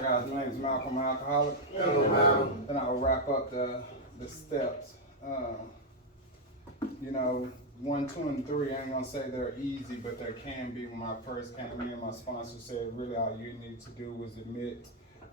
Hi guys, my name is Malcolm Alcoholic. Hello, Malcolm. Then I'll wrap up the steps. You know, 1, 2, and 3, I ain't gonna say they're easy, but they can be. When I first came in, my sponsor said really all you need to do was admit,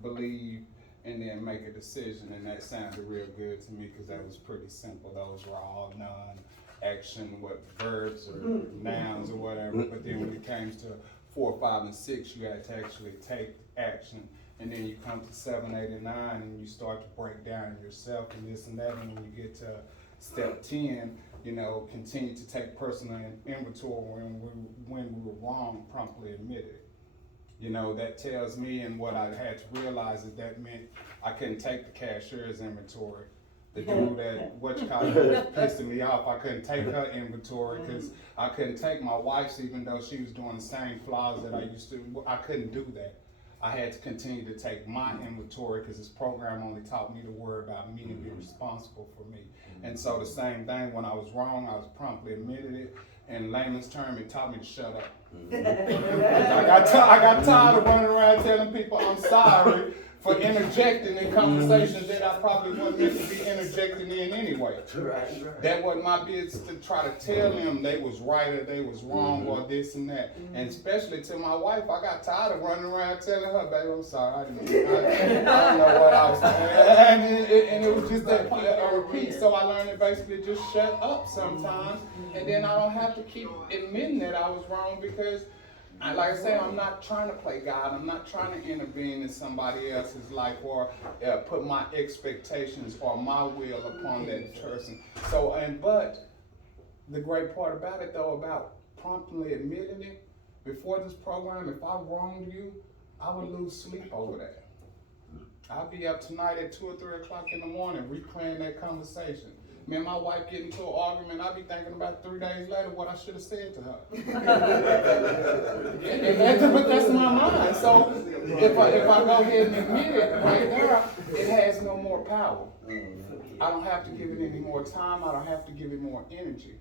believe, and then make a decision. And that sounded real good to me because that was pretty simple. Those were all non-action, verbs or nouns or whatever. But then when it came to 4, 5, and 6, you had to actually take action. And then you come to 7, 8, and 9, and you start to break down yourself and this and that. And when you get to step 10, you know, continue to take personal inventory when we were wrong, promptly admit it. You know, that tells me, and what I had to realize is that meant I couldn't take the cashier's inventory. The dude that was pissing me off, I couldn't take her inventory because I couldn't take my wife's, even though she was doing the same flaws that I used to. I couldn't do that. I had to continue to take my inventory because this program only taught me to worry about me and be responsible for me. And so the same thing, when I was wrong, I was promptly admitted it. In layman's term, it taught me to shut up. I got tired of running around telling people I'm sorry for interjecting in conversations that I probably wasn't meant to be interjecting in anyway. That wasn't my business to try to tell them they was right or they was wrong or this and that. And especially to my wife, I got tired of running around telling her, baby, I'm sorry, I don't know what I was saying. And it was just a repeat. So I learned to basically just shut up sometimes. And then I don't have to keep admitting that I was wrong because like I say, I'm not trying to play God. I'm not trying to intervene in somebody else's life or put my expectations or my will upon that person. So, but the great part about it, though, about promptly admitting it, before this program, if I wronged you, I would lose sleep over that. I'll be up tonight at 2 or 3 o'clock in the morning replaying that conversation. Me and my wife get into an argument, I'll be thinking about 3 days later what I should have said to her. But that's my mind. So if I go ahead and admit it right there, it has no more power. I don't have to give it any more time. I don't have to give it more energy.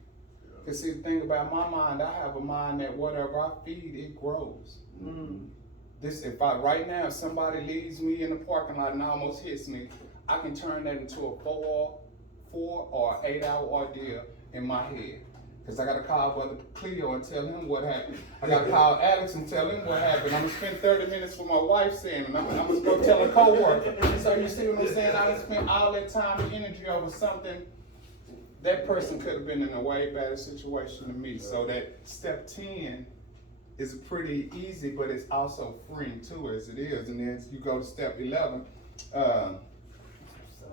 Because see, the thing about my mind, I have a mind that whatever I feed, it grows. Right now, if somebody leaves me in the parking lot and almost hits me, I can turn that into a 4 or 8 hour ordeal in my head. Because I got to call Brother Cleo and tell him what happened. I got to call Alex and tell him what happened. I'm going to spend 30 minutes with my wife saying, and I'm going to go tell a coworker. So you see what I'm saying? I done spent all that time and energy over something. That person could have been in a way better situation than me. So that step 10 is pretty easy, but it's also freeing too, as it is. And then you go to step 11.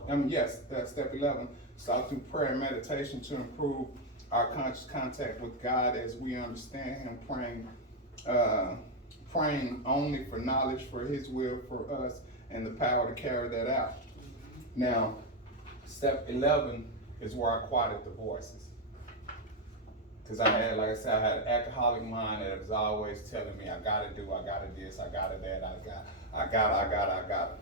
Step 11. Start through prayer and meditation to improve our conscious contact with God as we understand Him, praying only for knowledge, for His will for us, and the power to carry that out. Now, step 11 is where I quieted the voices. Because I had an alcoholic mind that was always telling me, I gotta do, I gotta this, I gotta that, I gotta.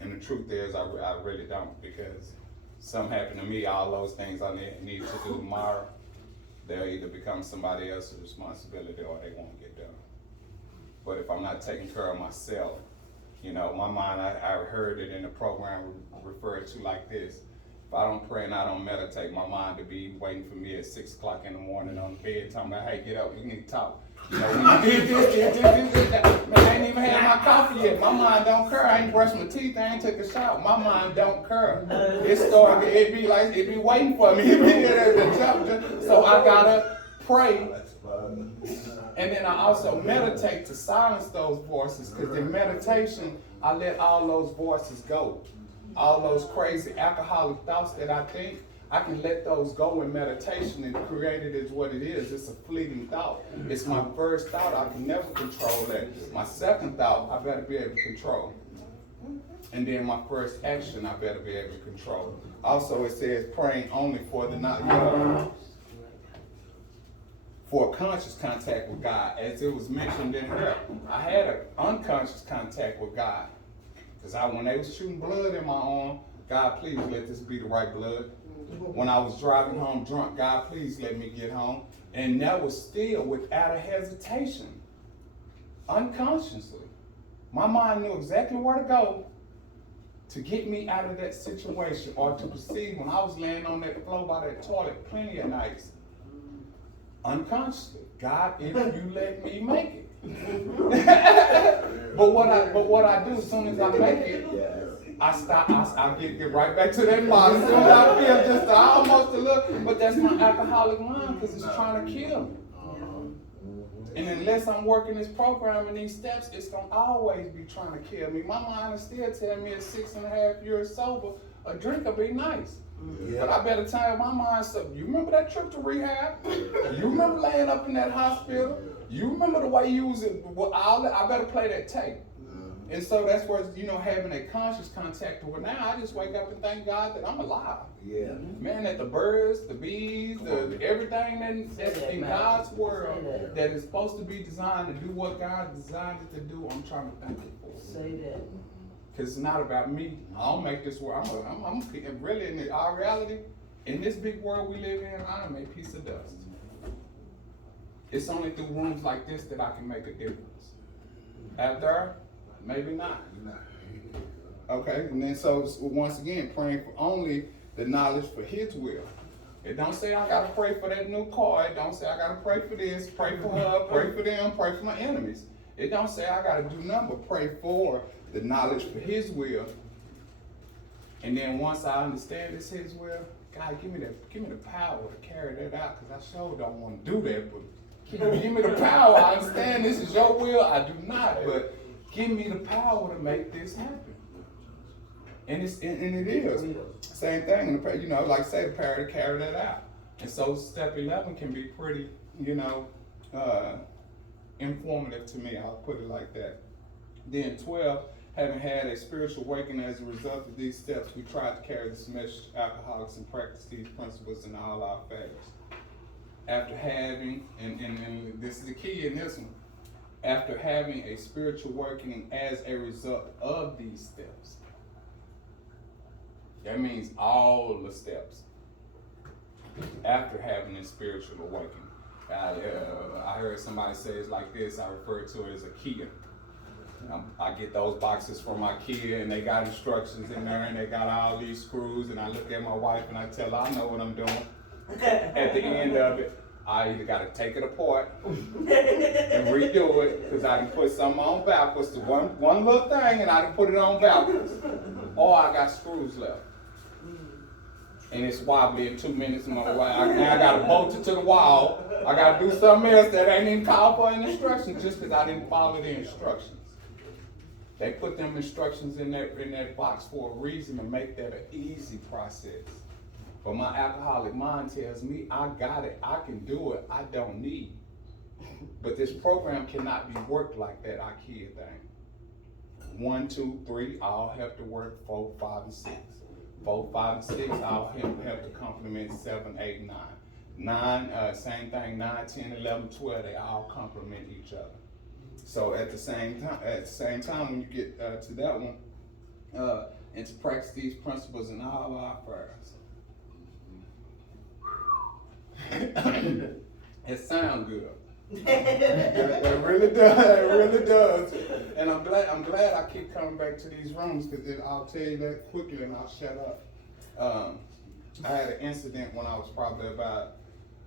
And the truth is, I really don't, because something happened to me, all those things I need to do tomorrow, they'll either become somebody else's responsibility or they won't get done. But if I'm not taking care of myself, you know, my mind, I heard it in the program referred to like this. If I don't pray and I don't meditate, my mind will be waiting for me at 6 o'clock in the morning on the bed, talking about, hey, get up, we need to talk. You know, when you did this, man, I ain't even had my coffee yet. My mind don't care. I ain't brushed my teeth. I ain't took a shower. My mind don't care. It be waiting for me. So I gotta pray. And then I also meditate to silence those voices, because in meditation, I let all those voices go. All those crazy alcoholic thoughts that I think, I can let those go in meditation and create it as what it is. It's a fleeting thought. It's my first thought. I can never control that. My second thought, I better be able to control. And then my first action, I better be able to control. Also, it says praying only for for conscious contact with God. As it was mentioned in here, I had an unconscious contact with God. Because when they was shooting blood in my arm, God, please let this be the right blood. When I was driving home drunk, God, please let me get home. And that was still without a hesitation, unconsciously. My mind knew exactly where to go to get me out of that situation or to proceed. When I was laying on that floor by that toilet plenty of nights, unconsciously, God, if you let me make it. but what I do as soon as I make it, I stop. I get right back to that bottom. As soon as I feel just almost a little, but that's my alcoholic mind because it's trying to kill me. And unless I'm working this program and these steps, it's gonna always be trying to kill me. My mind is still telling me at 6.5 years sober, a drink will be nice. Yeah. But I better tell my mind something. You remember that trip to rehab? You remember laying up in that hospital? You remember the way you was I better play that tape. And so that's where, having a conscious contact with now, I just wake up and thank God that I'm alive. Yeah. Man, that the birds, the bees, everything that's in God's world that is supposed to be designed to do what God designed it to do, I'm trying to thank Him for. Say that. Because it's not about me. I don't make this world. I'm really, in our reality, in this big world we live in, I am a piece of dust. It's only through rooms like this that I can make a difference. Out there, maybe not. Okay, and then so once again, praying for only the knowledge for His will. It don't say I gotta pray for that new car. It don't say I gotta pray for this, pray for her, pray for them, pray for my enemies. It don't say I gotta do nothing but pray for the knowledge for His will. And then once I understand it's His will, God, give me the power to carry that out, because I sure don't want to do that, but give me the power. I understand this is your will. I do not, but give me the power to make this happen. And it is. Same thing, like I say, the power to carry that out. And so step 11 can be pretty, informative to me. I'll put it like that. Then 12, having had a spiritual awakening as a result of these steps, we tried to carry this message to alcoholics and practice these principles in all our affairs. After having, and this is the key in this one, after having a spiritual awakening as a result of these steps. That means all the steps. After having a spiritual awakening. I heard somebody say it's like this. I refer to it as a Kia. I get those boxes from IKEA and they got instructions in there and they got all these screws, and I look at my wife and I tell her I know what I'm doing. At the end of it, I either got to take it apart and redo it, because I can put something on backwards to one little thing and I can put it on backwards, or I got screws left. And it's wobbly in 2 minutes. Now I got to bolt it to the wall. I got to do something else that ain't even called for an instruction just because I didn't follow the instructions. They put them instructions in that box for a reason, to make that an easy process. But my alcoholic mind tells me, I got it, I can do it, I don't need. But this program cannot be worked like that IKEA thing. 1, 2, 3, all have to work 4, 5, and 6. 4, 5, and 6, all have to complement 7, 8, 9. 9, same thing, 9, 10, 11, 12, they all complement each other. So at the same time, when you get to that one, and to practice these principles in all our affairs. It sounds good. It really does. It really does. And I'm glad I keep coming back to these rooms, because I'll tell you that quickly and I'll shut up. I had an incident when I was probably about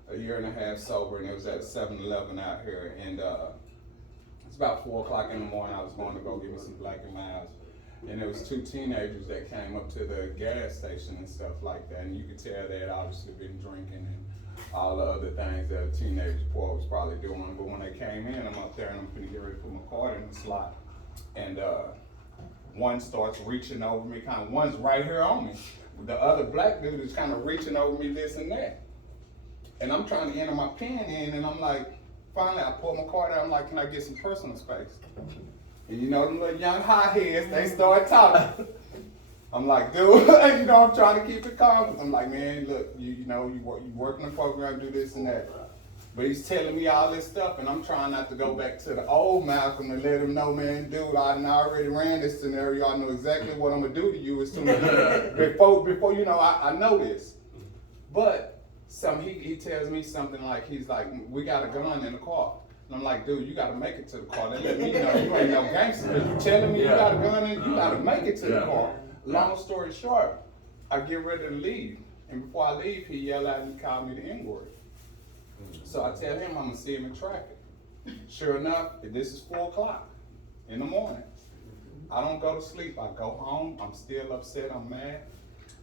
a year and a half sober, and it was at 7-Eleven out here, and it's about 4 o'clock in the morning. I was going to go get me some Black & Milds, and there was 2 teenagers that came up to the gas station and stuff like that, and you could tell they had obviously been drinking and all the other things that a teenage boy was probably doing. But when they came in, I'm up there and I'm gonna get ready to put my card in the slot, and one starts reaching over me, one's right here on me. The other black dude is kind of reaching over me this and that, and I'm trying to enter my PIN in, and I'm like, finally I pull my card out, I'm like, can I get some personal space? And them little young hotheads, they start talking. I'm like, dude, I'm trying to keep it calm, because I'm like, man, look, you work in the program, do this and that. But he's telling me all this stuff, and I'm trying not to go back to the old Malcolm and let him know, man, dude, I already ran this scenario. I know exactly what I'm gonna do to you as soon as before I know this. But he tells me something like, he's like, we got a gun in the car. And I'm like, dude, you gotta make it to the car. They let me know you ain't no gangster. Cause you telling me you got a gun and you gotta make it to the car. Long story short, I get ready to leave. And before I leave, he yelled out and he called me the N-word. So I tell him I'm gonna see him in traffic. Sure enough, this is 4 o'clock in the morning. I don't go to sleep. I go home. I'm still upset. I'm mad.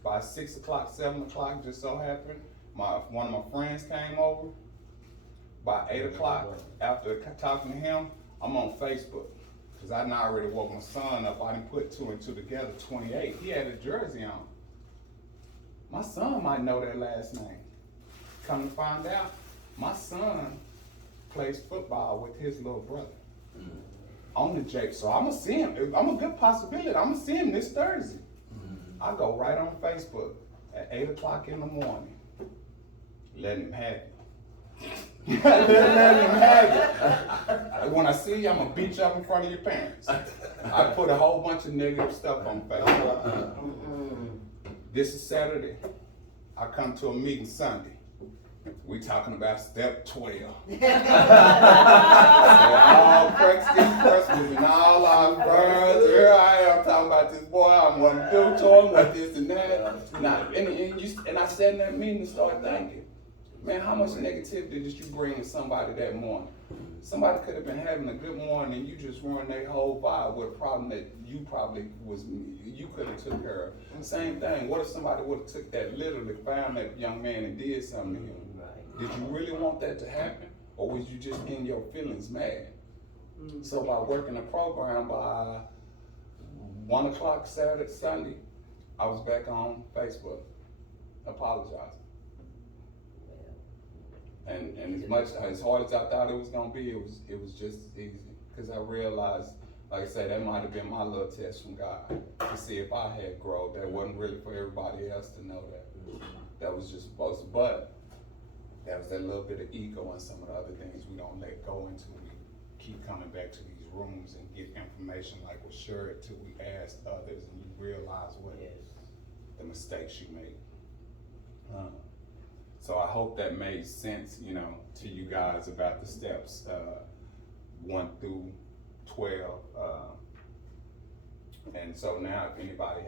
By 6 o'clock, 7 o'clock, just so happened, one of my friends came over. By 8 o'clock, after talking to him, I'm on Facebook. Cause I now already woke my son up. I didn't put 2 and 2 together, 28. He had a jersey on. My son might know that last name. Come to find out, my son plays football with his little brother on the J. So I'm gonna see him. I'm a good possibility. I'm gonna see him this Thursday. I go right on Facebook at 8 o'clock in the morning. Let him have it. Let him have it. When I see you, I'm gonna beat you up in front of your parents. I put a whole bunch of negative stuff on Facebook. This is Saturday. I come to a meeting Sunday. We talking about step 12. So all Christmas and all our girls, here I am talking about this boy, I'm gonna do to him with this and that. And I sat in that meeting and started thinking, man, how much negativity did you bring to somebody that morning? Somebody could have been having a good morning and you just ruined their whole vibe with a problem that you could have took care of. Same thing, what if somebody would have took that literally, found that young man and did something to him? Did you really want that to happen? Or was you just in your feelings mad? So by working the program, by 1 o'clock Saturday, Sunday, I was back on Facebook, apologizing. And as hard as I thought it was gonna be, it was just easy. Cause I realized, like I said, that might have been my little test from God to see if I had growth. That wasn't really for everybody else to know that. That was just supposed to, but that was that little bit of ego and some of the other things we don't let go until we keep coming back to these rooms and get information like we're sure till we ask others and you realize what the mistakes you made. So I hope that made sense, to you guys about the steps 1 through 12. And so now if anybody has